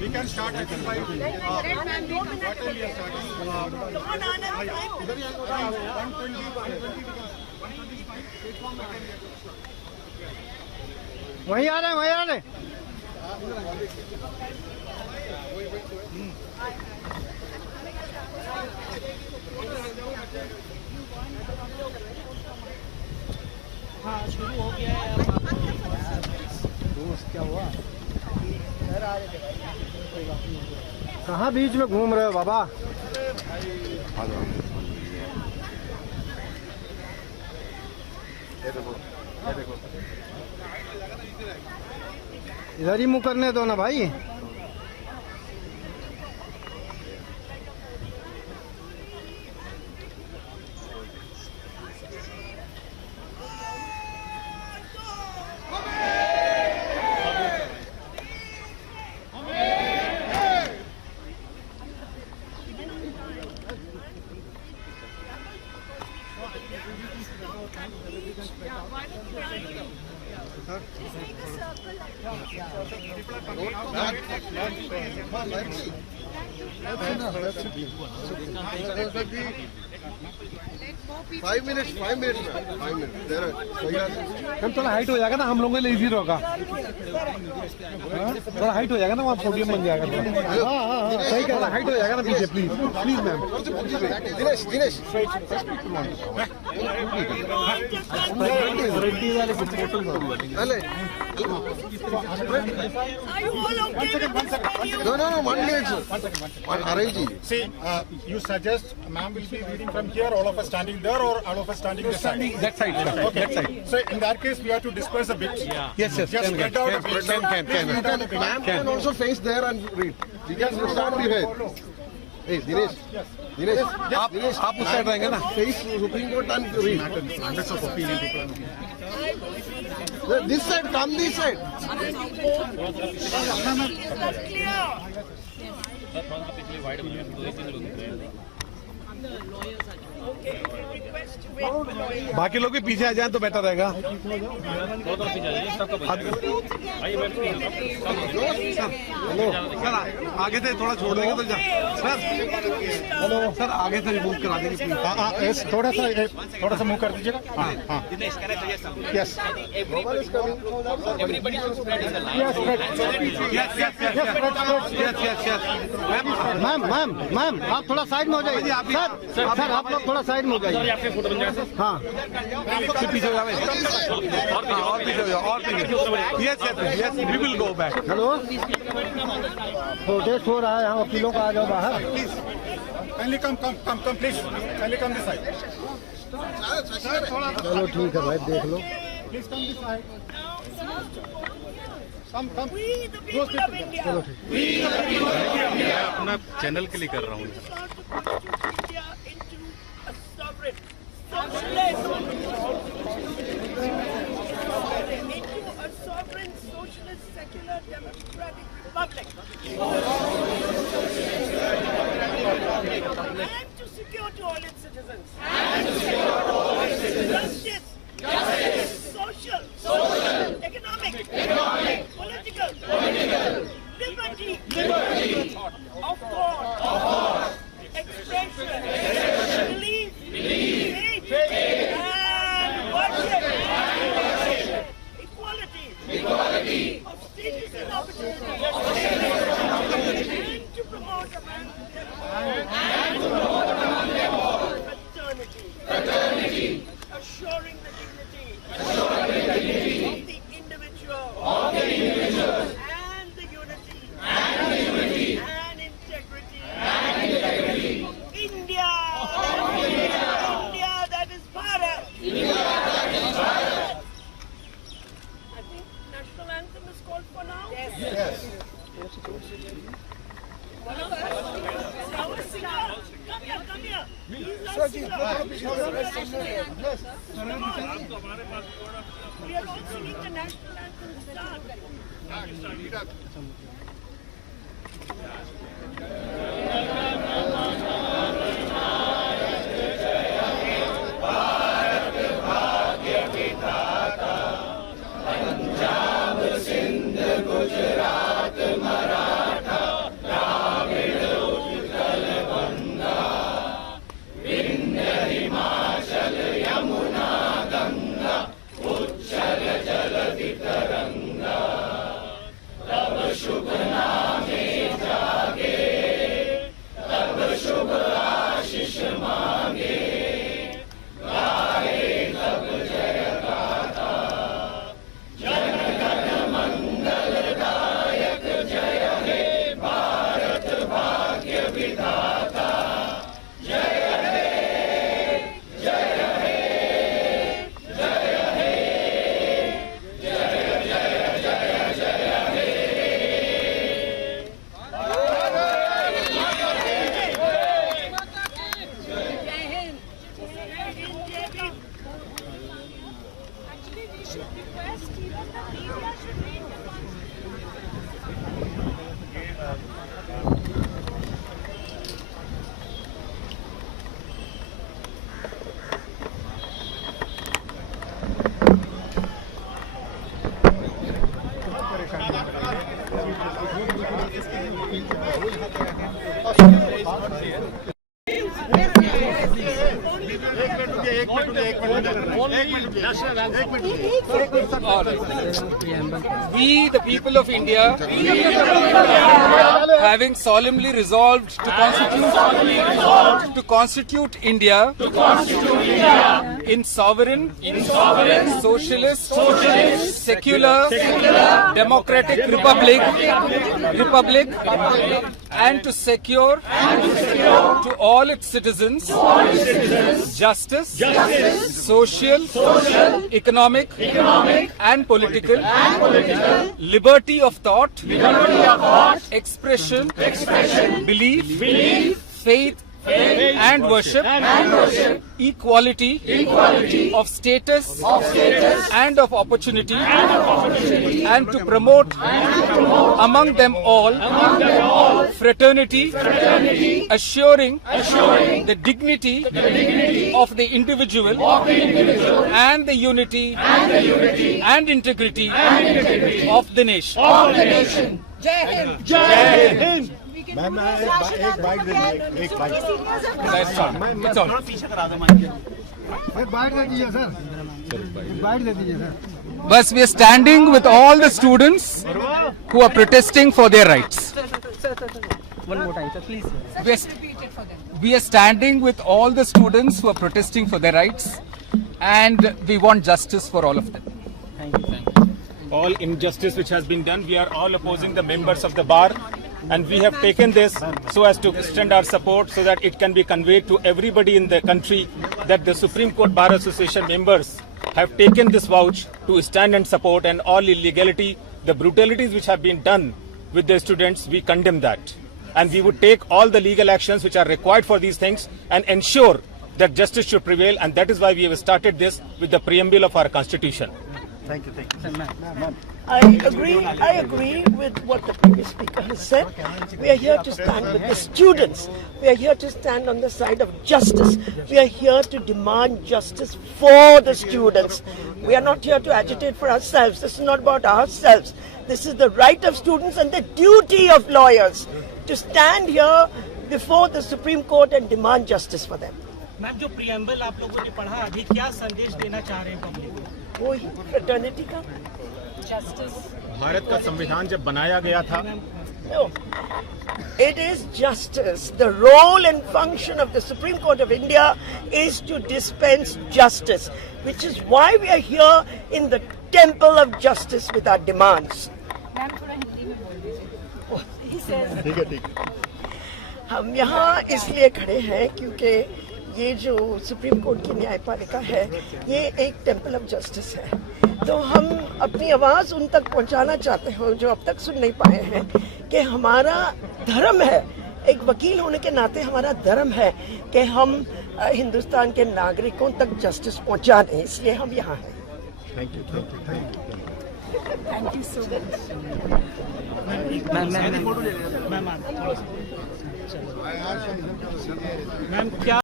We can start at 5. What time we are starting? 120. वहीं आ रहे हैं, वहीं आ रहे हैं। हाँ शुरू हो गया है। दोस्त क्या हुआ? कहाँ बीच में घूम रहे हो बाबा? इधर ही मुँह करने दो ना भाई। फाइव मिनट्स हम थोड़ा हाइट हो जाएगा ना, हम लोगों के लिए इजी होगा। थोड़ा हाइट हो जाएगा ना, वहाँ पोडियम बन जाएगा। हाँ सही कह रहा, हाइट हो जाएगा ना पीछे। Please please ma'am. Dinesh No, 1 minute. Arrange. See, you suggest ma'am will be reading from here, all of us standing there, or all of us standing this side? That side, sir. Okay. That side. So in that case, we have to disperse a bit. Yes, Just spread out a bit. Ma'am can also face there and read. You can stand behind. Hey, Dinesh. आप उस side रहेंगे ना। Face Supreme Court and read. Hundreds of opinion people. This side, come this side. बाकी लोग भी पीछे आ जाएं तो बेटर रहेगा। सर आगे से थोड़ा छोड़ देंगे तो सर हेलो सर आगे से रिमूव करा देंगे प्लीज। हाँ यस, थोड़ा सा मूव कर दीजिएगा। हाँ यस मैम आप थोड़ा साइड में हो जाइए। सर आप लोग थोड़ा साइड में हो जाइए। हाँ पीछे हो जाए और पीछे हो जाओ और पीछे। Yes we will go back. Hello protest हो रहा है यहाँ, वकीलों का आ जाओ बाहर। Kindly come please. Kindly come this side. चलो ठीक है भाई, देख लो। Please come this side. Come. We the people of India. चलो ठीक। मैं अपना चैनल के लिए कर रहा हूँ। India into a sovereign, socialist, socialist, secular, democratic republic. And to secure to all its citizens. Justice. Social. Economic. Political. Liberty. Of thought. Expression. Belief. Faith. And worship. Equality. Of status and opportunity. And to promote among them all. Fraternity. Assuring the dignity of the individual and the unity and integrity of India. India that is Bharat. I think national anthem is called for now. Yes. One of us. Our singer. Come here. He's our singer. We are all singing the national anthem. Start. Punjab Sindh Gujarat Maratha Actually, we should request even the media should make the We, the people of India, having solemnly resolved to constitute India in sovereign, socialist, secular, democratic republic, and to secure to all its citizens justice, social, economic, and political liberty of thought, expression, belief, faith, and worship, equality of status and of opportunity, and to promote among them all fraternity, assuring the dignity of the individual and the unity and integrity of the nation. we can do this national anthem again. So many seniors have come. That's all. That's all. Bite दे दीजिए sir, bite दे दीजिए sir. But we are standing with all the students who are protesting for their rights. One more time, sir, please. We are standing with all the students who are protesting for their rights, and we want justice for all of them. All injustice which has been done, we are all opposing the members of the bar, and we have taken this so as to extend our support so that it can be conveyed to everybody in the country that the Supreme Court Bar Association members have taken this vouch to stand and support, and all illegality, the brutalities which have been done with the students, we condemn that. And we would take all the legal actions which are required for these things and ensure that justice should prevail, and that is why we have started this with the preamble of our constitution. I agree with what the previous speaker has said. We are here to stand with the students. We are here to stand on the side of justice. We are here to demand justice for the students. We are not here to agitate for ourselves. This is not about ourselves. This is the right of students and the duty of lawyers to stand here before the Supreme Court and demand justice for them. Ma'am, जो preamble आप लोगों ने पढ़ा अभी, क्या संदेश देना चाह रहे हैं पब्लिक को? वही फ्रेटर्निटी का, भारत का संविधान जब बनाया गया था, no. It is justice. The role and function of the Supreme Court of India is to dispense justice, which is why we are here in the temple of justice with our demands. हम यहाँ इसलिए खड़े हैं क्योंकि ये जो supreme court की न्यायपालिका है, ये एक टेम्पल ऑफ जस्टिस है. तो हम अपनी आवाज़ उन तक पहुँचाना चाहते हैं जो अब तक सुन नहीं पाए हैं कि हमारा धर्म है, एक वकील होने के नाते हमारा धर्म है कि हम हिंदुस्तान के नागरिकों तक जस्टिस पहुँचा दें. इसलिए हम यहाँ हैं. Thank you so much. Ma'am क्या